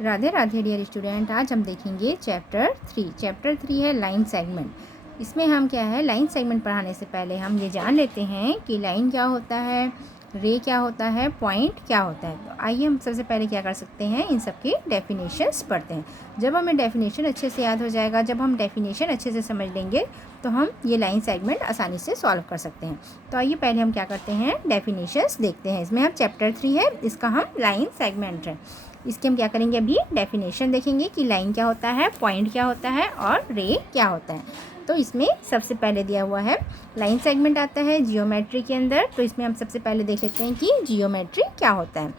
Radhe Radhe dear student. आज हम देखेंगे चैप्टर 3। चैप्टर 3 है लाइन सेगमेंट। इसमें हम क्या है, लाइन सेगमेंट पढ़ाने से पहले हम ये जान लेते हैं कि लाइन क्या होता है, रे क्या होता है, पॉइंट क्या होता है। तो आइए हम सबसे पहले क्या कर सकते हैं, इन सब की डेफिनेशंस पढ़ते हैं। जब हमें डेफिनेशन अच्छे से याद हो जाएगा, जब हम डेफिनेशन अच्छे से समझ लेंगे तो हम ये लाइन सेगमेंट आसानी से सॉल्व कर सकते हैं। तो आइए पहले हम क्या करते हैं, डेफिनेशंस देखते हैं। इसमें हम चैप्टर 3 है, इसका हम लाइन सेगमेंट है, इसके हम क्या करेंगे, अभी डेफिनेशन देखेंगे कि लाइन क्या होता है, पॉइंट क्या होता है और रे क्या होता है। तो इसमें सबसे पहले दिया हुआ है लाइन सेगमेंट आता है जियोमेट्री के अंदर। तो इसमें हम सबसे पहले देख लेते हैं कि जियोमेट्री क्या होता है।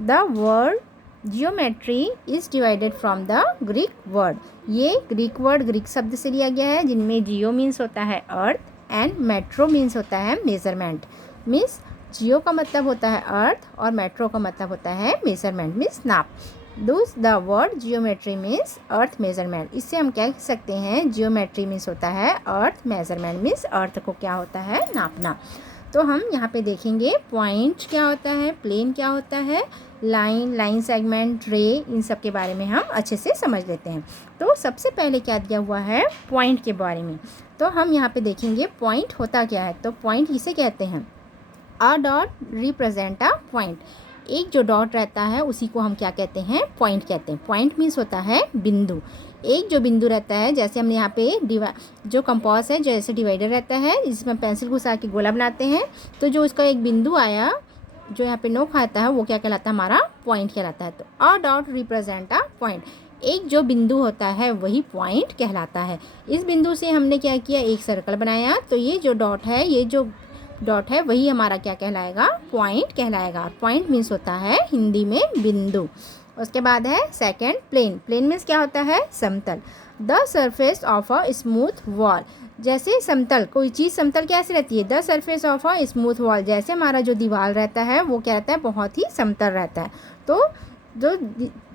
The word geometry is divided from the Greek word. ये ग्रीक वर्ड ग्रीक शब्द से लिया गया है, जिनमें जियो मीन्स होता है अर्थ एंड मेट्रो मीन्स होता है मेजरमेंट। मीन्स जियो का मतलब होता है अर्थ और मेट्रो का मतलब होता है मेजरमेंट मीन्स नाप। दूस the word geometry means earth measurement. इससे हम क्या कह सकते हैं, जियोमेट्री मीन्स होता है अर्थ, मेजरमेंट मीन्स अर्थ को क्या होता है, नापना। तो हम यहाँ पे देखेंगे पॉइंट क्या होता है, प्लेन क्या होता है, लाइन, लाइन सेगमेंट, रे, इन सब के बारे में हम अच्छे से समझ लेते हैं। तो सबसे पहले क्या दिया हुआ है, पॉइंट के बारे में। तो हम यहाँ पे देखेंगे पॉइंट होता क्या है। तो पॉइंट इसे कहते हैं, a dot represent a point. एक जो डॉट रहता है उसी को हम क्या कहते हैं, पॉइंट कहते हैं। पॉइंट मीन्स होता है बिंदु। एक जो बिंदु रहता है, जैसे हमने यहाँ पे जो कंपास है, जैसे डिवाइडर रहता है, जिसमें पेंसिल घुसा के गोला बनाते हैं, तो जो उसका एक बिंदु आया, जो यहाँ पे नोक आता है, वो क्या कहलाता है, हमारा पॉइंट कहलाता है। तो a dot represent a point, एक जो बिंदु होता है वही पॉइंट कहलाता है। इस बिंदु से हमने क्या किया, एक सर्कल बनाया, तो ये जो डॉट है, ये जो डॉट है वही हमारा क्या कहलाएगा, पॉइंट कहलाएगा। पॉइंट मीन्स होता है हिंदी में बिंदु। उसके बाद है सेकंड प्लेन। प्लेन मीन्स क्या होता है, समतल। The surface of a smooth wall. जैसे समतल, कोई चीज़ समतल कैसे रहती है, the surface of a smooth wall, जैसे हमारा जो दीवार रहता है वो क्या रहता है, बहुत ही समतल रहता है। तो जो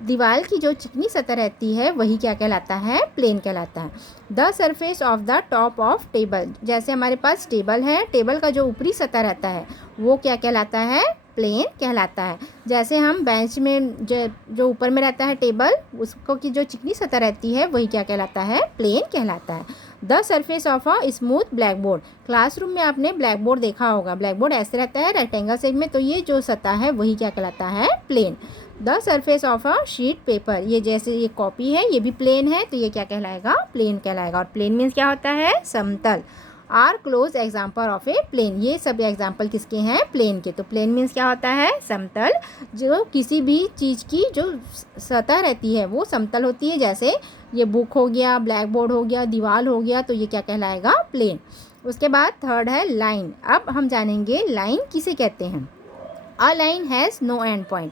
दीवार की जो चिकनी सतह रहती है वही क्या कहलाता है, प्लेन कहलाता है। The surface of the top of table, जैसे हमारे पास टेबल है, टेबल का जो ऊपरी सतह रहता है वो क्या कहलाता है, प्लेन कहलाता है। जैसे हम बेंच में जो ऊपर में रहता है टेबल, उसको की जो चिकनी सतह रहती है वही क्या कहलाता है, प्लेन कहलाता है। The surface of a smooth black board. Classroom में आपने ब्लैक बोर्ड देखा होगा, ब्लैक बोर्ड ऐसे रहता है रेक्टेंगल शेप में, तो ये जो सतह है वही क्या कहलाता है, plane. The surface of a sheet paper, ये जैसे ये कॉपी है, ये भी प्लेन है, तो ये क्या कहलाएगा, प्लेन कहलाएगा। और प्लेन मीन्स क्या होता है, समतल। Are close example of a plane, ये सब एग्जाम्पल किसके हैं, प्लेन के। तो प्लेन मीन्स क्या होता है, समतल। जो किसी भी चीज़ की जो सतह रहती है वो समतल होती है, जैसे ये बुक हो गया, ब्लैक बोर्ड हो गया, दीवार हो गया, तो ये क्या कहलाएगा, प्लेन। उसके बाद थर्ड है लाइन। अब हम जानेंगे लाइन किसे कहते हैं। A line has no end point.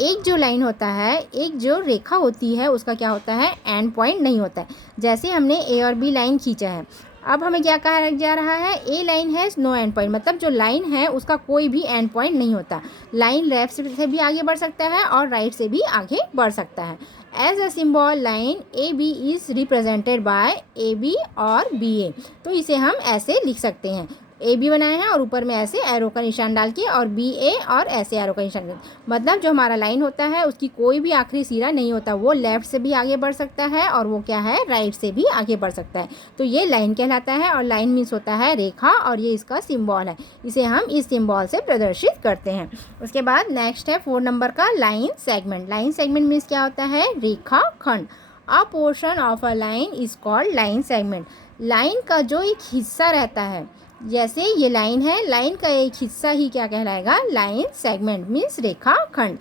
एक जो लाइन होता है, एक जो रेखा होती है, उसका क्या होता है, एंड पॉइंट नहीं होता है। जैसे हमने ए और बी लाइन खींचा है, अब हमें क्या कहा जा रहा है, a line has no end point, मतलब जो लाइन है उसका कोई भी एंड पॉइंट नहीं होता। लाइन लेफ्ट से भी आगे बढ़ सकता है और राइट से भी आगे बढ़ सकता है। As a symbol line A B is represented by A B और बी ए। तो इसे हम ऐसे लिख सकते हैं, ए बी बनाए हैं और ऊपर में ऐसे एरो का निशान डाल के, और बी ए और ऐसे एरो का निशान, मतलब जो हमारा लाइन होता है उसकी कोई भी आखिरी सिरा नहीं होता, वो लेफ्ट से भी आगे बढ़ सकता है और वो क्या है, राइट से भी आगे बढ़ सकता है। तो ये लाइन कहलाता है। और लाइन मीन्स होता है रेखा, और ये इसका सिम्बॉल है, इसे हम इस सिम्बॉल से प्रदर्शित करते हैं। उसके बाद नेक्स्ट है 4 नंबर का line segment. Line segment means क्या होता है, रेखा खंड। अ portion of a line is called line segment. Line का जो एक हिस्सा रहता है, जैसे ये लाइन है, लाइन का एक हिस्सा ही क्या कहलाएगा, लाइन सेगमेंट मीन्स रेखा खंड।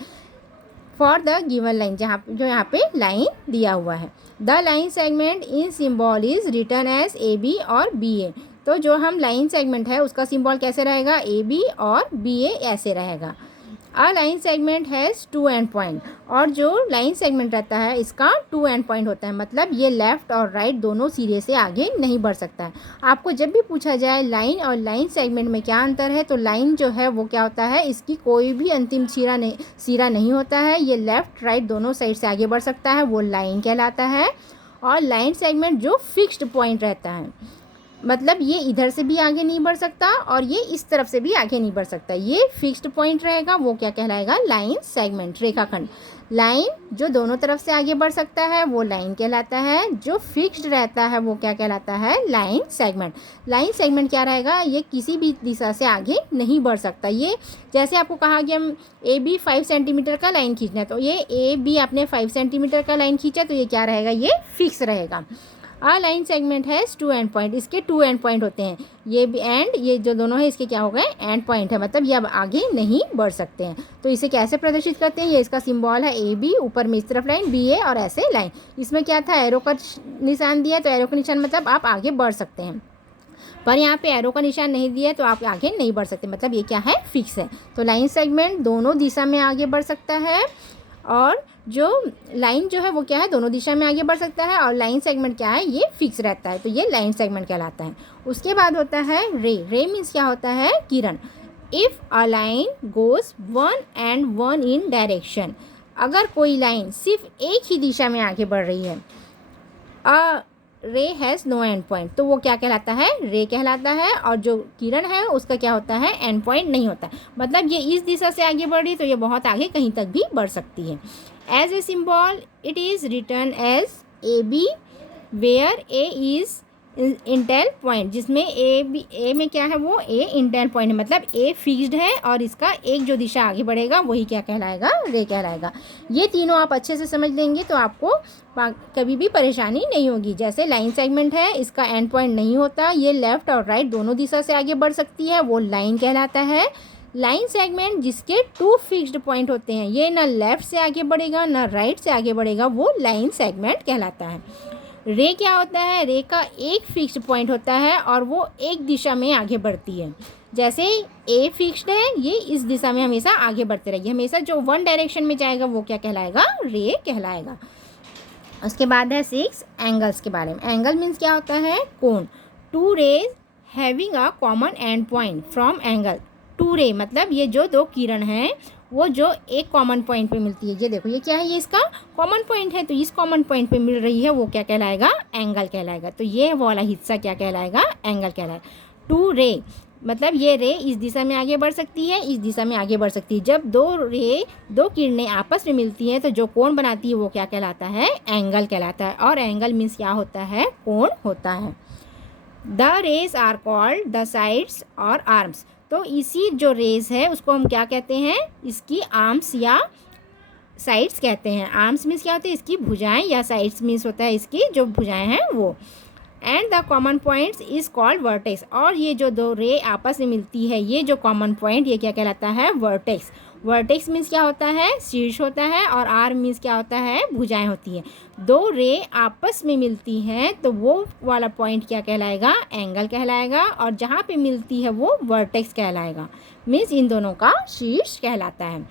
फॉर द गिवन लाइन, जहाँ जो यहाँ पे लाइन दिया हुआ है। The line segment in symbol is written as A B और बी ए। तो जो हम लाइन सेगमेंट है उसका सिम्बॉल कैसे रहेगा, ए बी और बी ए ऐसे रहेगा। A line segment has 2 end point. और जो लाइन सेगमेंट रहता है इसका 2 एंड पॉइंट होता है, मतलब ये लेफ़्ट और राइट दोनों सिरे से आगे नहीं बढ़ सकता है। आपको जब भी पूछा जाए लाइन और लाइन सेगमेंट में क्या अंतर है, तो लाइन जो है वो क्या होता है, इसकी कोई भी अंतिम सिरा नहीं होता है, ये लेफ़्ट राइट दोनों साइड से आगे बढ़ सकता है, वो लाइन कहलाता है। और लाइन सेगमेंट जो फिक्स्ड पॉइंट रहता है, मतलब ये इधर से भी आगे नहीं बढ़ सकता और ये इस तरफ से भी आगे नहीं बढ़ सकता, ये फिक्स्ड पॉइंट रहेगा, वो क्या कहलाएगा, लाइन सेगमेंट, रेखाखंड। लाइन जो दोनों तरफ से आगे बढ़ सकता है वो लाइन कहलाता है, जो फिक्स्ड रहता है वो क्या कहलाता है, लाइन सेगमेंट। लाइन सेगमेंट क्या रहेगा, ये किसी भी दिशा से आगे नहीं बढ़ सकता। ये जैसे आपको कहा कि हम ए बी 5 सेंटीमीटर का लाइन खींचना है, तो ये ए बी आपने 5 सेंटीमीटर का लाइन खींचा तो ये क्या रहेगा, ये फिक्स रहेगा। A line segment has 2 end point, इसके 2 एंड पॉइंट होते हैं, ये भी एंड, ये जो दोनों है इसके क्या हो गए, एंड पॉइंट है, मतलब ये अब आगे नहीं बढ़ सकते हैं। तो इसे कैसे प्रदर्शित करते हैं, ये इसका सिंबल है ए बी, ऊपर में इस तरफ लाइन बी ए और ऐसे लाइन। इसमें क्या था, एरो का निशान दिया, तो एरो का निशान मतलब आप आगे बढ़ सकते हैं, पर यहाँ पे एरो का निशान नहीं दिया तो आप आगे नहीं बढ़ सकते, मतलब ये क्या है, फिक्स है। तो लाइन सेगमेंट दोनों दिशा में आगे बढ़ सकता है, और जो लाइन जो है वो क्या है, दोनों दिशा में आगे बढ़ सकता है, और लाइन सेगमेंट क्या है, ये फिक्स रहता है, तो ये लाइन सेगमेंट कहलाता है। उसके बाद होता है रे। रे मीन्स क्या होता है, किरण। If a line goes 1 and 1 in direction, अगर कोई लाइन सिर्फ एक ही दिशा में आगे बढ़ रही है, अ रे हैज़ नो एंड पॉइंट, तो वो क्या कहलाता है, रे कहलाता है, और जो किरण है उसका क्या होता है, एंड पॉइंट नहीं होता, मतलब ये इस दिशा से आगे बढ़ी तो ये बहुत आगे कहीं तक भी बढ़ सकती है। As a symbol it is written as A B, where A is initial point, जिसमें ए में क्या है, वो ए इंटेल पॉइंट है, मतलब ए फिक्स्ड है और इसका एक जो दिशा आगे बढ़ेगा वही क्या कहलाएगा, रे कहलाएगा। ये तीनों आप अच्छे से समझ लेंगे तो आपको कभी भी परेशानी नहीं होगी। जैसे लाइन सेगमेंट है, इसका एंड पॉइंट नहीं होता, ये लेफ़्ट और राइट दोनों दिशा से आगे बढ़ सकती है, वो लाइन कहलाता है। लाइन सेगमेंट जिसके 2 फिक्स्ड पॉइंट होते हैं, ये ना लेफ़्ट से आगे बढ़ेगा ना राइट से आगे बढ़ेगा, वो लाइन सेगमेंट कहलाता है। रे क्या होता है, रे का एक फिक्स्ड पॉइंट होता है और वो एक दिशा में आगे बढ़ती है। जैसे ए फिक्स्ड है, ये इस दिशा में हमेशा आगे बढ़ते रहेगी, हमेशा जो 1 डायरेक्शन में जाएगा वो क्या कहलाएगा, रे कहलाएगा। उसके बाद है 6 एंगल्स के बारे में। एंगल मीन्स क्या होता है, कोण। 2 rays having a common end point from angle. 2 ray मतलब ये जो 2 किरण हैं वो जो एक कॉमन पॉइंट पे मिलती है, ये देखो ये क्या है, ये इसका कॉमन पॉइंट है, तो इस कॉमन पॉइंट पे मिल रही है वो क्या कहलाएगा, एंगल कहलाएगा। तो ये वाला हिस्सा क्या कहलाएगा, एंगल कहलाएगा। 2 रे मतलब ये रे इस दिशा में आगे बढ़ सकती है, इस दिशा में आगे बढ़ सकती है। जब 2 किरणें आपस में मिलती हैं तो जो कोण बनाती है वो क्या कहलाता है, एंगल कहलाता है। और एंगल मीन्स क्या होता है, कोण होता है। The rays are called the sides और आर्म्स। तो इसी जो रेज है उसको हम क्या कहते हैं, इसकी आर्म्स या साइड्स कहते हैं। आर्म्स मीन्स क्या होते हैं, इसकी भुजाएं, या साइड्स मीन्स होता है इसकी जो भुजाएं हैं वो। And the common points is called vertex. और ये जो 2 रे आपस में मिलती है, ये जो कॉमन पॉइंट, ये क्या कहलाता है, वर्टेक्स। वर्टेक्स मीन्स क्या होता है, शीर्ष होता है, और आर्म मीन्स क्या होता है, भुजाएं होती हैं। 2 रे आपस में मिलती हैं तो वो वाला पॉइंट क्या कहलाएगा, एंगल कहलाएगा, और जहाँ पे मिलती है वो वर्टेक्स कहलाएगा, मीन्स इन दोनों का शीर्ष कहलाता है।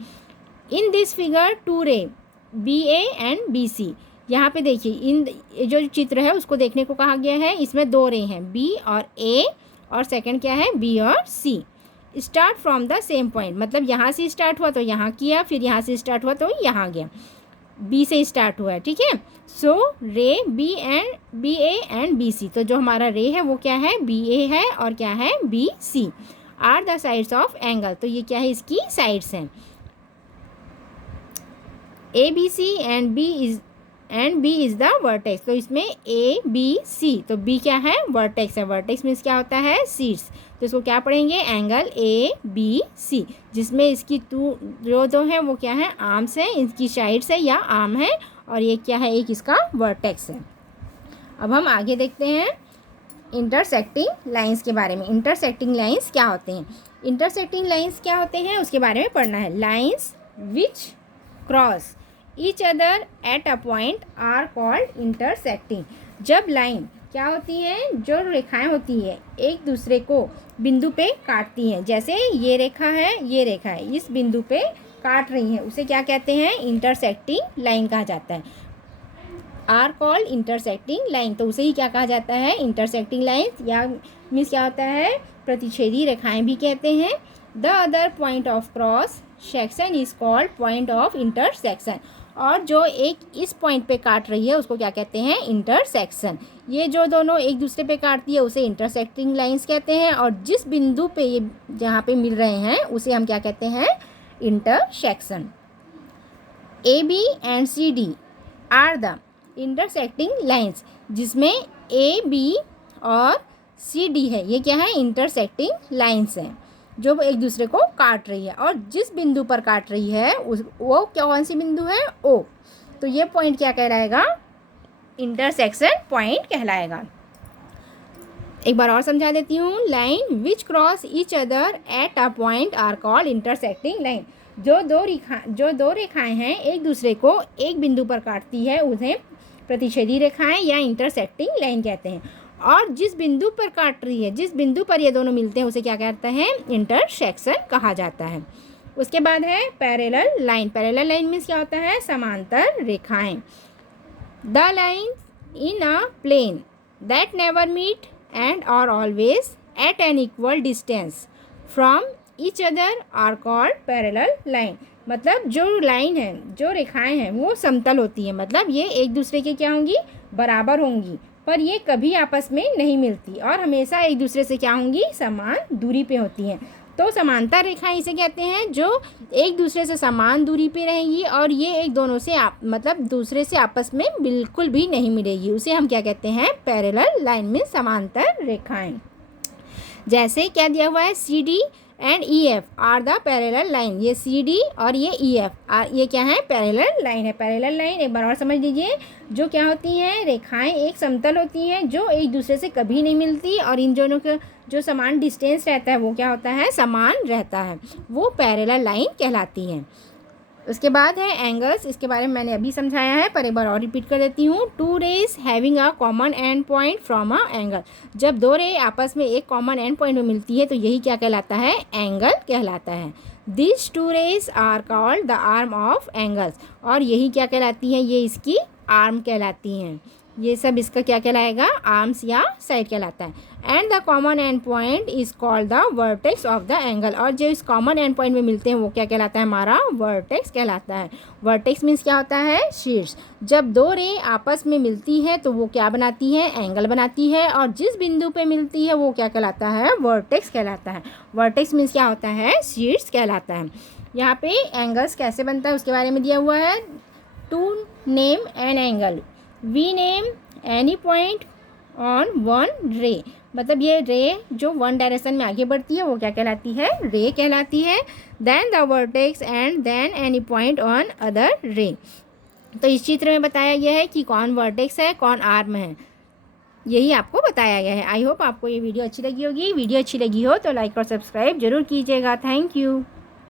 In this figure 2 ray B A and B C, यहाँ पे देखिए इन जो चित्र है उसको देखने को कहा गया है, इसमें 2 रे हैं, बी और ए, और सेकंड क्या है, बी और C. Start from the same point, मतलब यहाँ से स्टार्ट हुआ तो यहाँ किया, फिर यहाँ से स्टार्ट हुआ तो यहाँ गया, बी से स्टार्ट हुआ है, ठीक है। So ray B A and B C, तो जो हमारा रे है वो क्या है, बी ए है, और क्या है, B C. Are the sides of angle, तो ये क्या है, इसकी साइड्स हैं। A B C and B is the vertex, तो इसमें ए बी सी, तो बी क्या है, वर्टेक्स है। वर्टेक्स मीन्स क्या होता है, शीर्ष। तो इसको क्या पढ़ेंगे, एंगल ए बी सी, जिसमें इसकी दो हैं वो क्या है, आर्म्स है, इसकी साइड्स है या आर्म है, और ये क्या है, एक इसका वर्टेक्स है। अब हम आगे देखते हैं इंटरसेक्टिंग लाइंस के बारे में। इंटरसेक्टिंग लाइंस क्या होते हैं, इंटरसेक्टिंग लाइंस क्या होते हैं उसके बारे में पढ़ना है। Lines which cross each other at a point are called intersecting. जब लाइन क्या होती है, जो रेखाएं होती है एक दूसरे को बिंदु पे काटती हैं, जैसे ये रेखा है, ये रेखा है, इस बिंदु पे काट रही हैं, उसे क्या कहते हैं, इंटरसेक्टिंग लाइन कहा जाता है। आर कॉल्ड इंटरसेक्टिंग लाइन, तो उसे ही क्या कहा जाता है, इंटरसेक्टिंग लाइन, या मीन्स क्या होता है, प्रतिच्छेदी रेखाएं भी कहते हैं। The other point of cross section is called point of intersection, और जो एक इस पॉइंट पे काट रही है उसको क्या कहते हैं, इंटरसेक्शन। ये जो दोनों एक दूसरे पे काटती है उसे इंटरसेक्टिंग लाइंस कहते हैं, और जिस बिंदु पे ये जहाँ पे मिल रहे हैं उसे हम क्या कहते हैं, intersection. A B and C D are the intersecting lines, जिसमें ए बी और सी डी है, ये क्या है, इंटरसेक्टिंग लाइन्स हैं जो एक दूसरे को काट रही है। और जिस बिंदु पर काट रही है वो कौन सी बिंदु है, ओ। तो ये पॉइंट क्या कहलाएगा, इंटरसेक्शन पॉइंट कहलाएगा। एक बार और समझा देती हूँ। Line which cross each other at a point are called intersecting line. जो दो रेखाएं हैं एक दूसरे को एक बिंदु पर काटती है उन्हें प्रतिच्छेदी रेखाएं या इंटरसेक्टिंग लाइन कहते हैं। और जिस बिंदु पर काट रही है, जिस बिंदु पर ये दोनों मिलते हैं उसे क्या कहते हैं, इंटरसेक्शन कहा जाता है। उसके बाद है parallel line. Parallel line means क्या होता है, समांतर रेखाएं। The line in a plane that never meet and are always at an equal distance from each other are called parallel line। मतलब जो लाइन है, जो रेखाएं हैं वो समतल होती हैं, मतलब ये एक दूसरे के क्या होंगी, बराबर होंगी, पर ये कभी आपस में नहीं मिलती और हमेशा एक दूसरे से क्या होंगी, समान दूरी पे होती हैं। तो समांतर रेखाएं इसे कहते हैं जो एक दूसरे से समान दूरी पे रहेंगी और ये एक दोनों से मतलब दूसरे से आपस में बिल्कुल भी नहीं मिलेगी, उसे हम क्या कहते हैं, पैरेलल लाइन में समांतर रेखाएं। जैसे क्या दिया हुआ है, C D and E F are the parallel line. ये सी डी और ये ई एफ ये क्या है, पैरेलल लाइन है। पैरेलल लाइन एक बार और समझ लीजिए, जो क्या होती हैं, रेखाएं एक समतल होती हैं जो एक दूसरे से कभी नहीं मिलती और इन दोनों का जो समान डिस्टेंस रहता है वो क्या होता है, समान रहता है, वो पैरेलल लाइन कहलाती हैं। उसके बाद है एंगल्स। इसके बारे में मैंने अभी समझाया है पर एक बार और रिपीट कर देती हूँ। Two rays having a common end point from a angle. जब दो रे आपस में एक कॉमन एंड पॉइंट में मिलती है तो यही क्या कहलाता है, एंगल कहलाता है। This two rays are called the arm of angles. और यही क्या कहलाती हैं, ये इसकी आर्म कहलाती हैं। ये सब इसका क्या कहलाएगा, आर्म्स या साइड कहलाता है। And the common end point is called the vertex of the angle. और जो इस कॉमन एंड पॉइंट में मिलते हैं वो क्या कहलाता है, हमारा वर्टेक्स कहलाता है। वर्टेक्स मीन्स क्या होता है, शीर्ष। जब दो रे आपस में मिलती है तो वो क्या बनाती है, एंगल बनाती है और जिस बिंदु पे मिलती है वो क्या कहलाता है, वर्टेक्स कहलाता है। वर्टेक्स मीन्स क्या होता है, शीर्ष कहलाता है। यहाँ पे एंगल्स कैसे बनता है उसके बारे में दिया हुआ है। To name an angle, we name any point on one ray. मतलब ये रे जो वन डायरेक्शन में आगे बढ़ती है वो क्या कहलाती है, रे कहलाती है। Then the vertex and then any point on other ray. तो इस चित्र में बताया गया है कि कौन वर्टेक्स है, कौन आर्म है, यही आपको बताया गया है। आई होप आपको ये वीडियो अच्छी लगी होगी। वीडियो अच्छी लगी हो तो लाइक और सब्सक्राइब जरूर कीजिएगा। Thank you.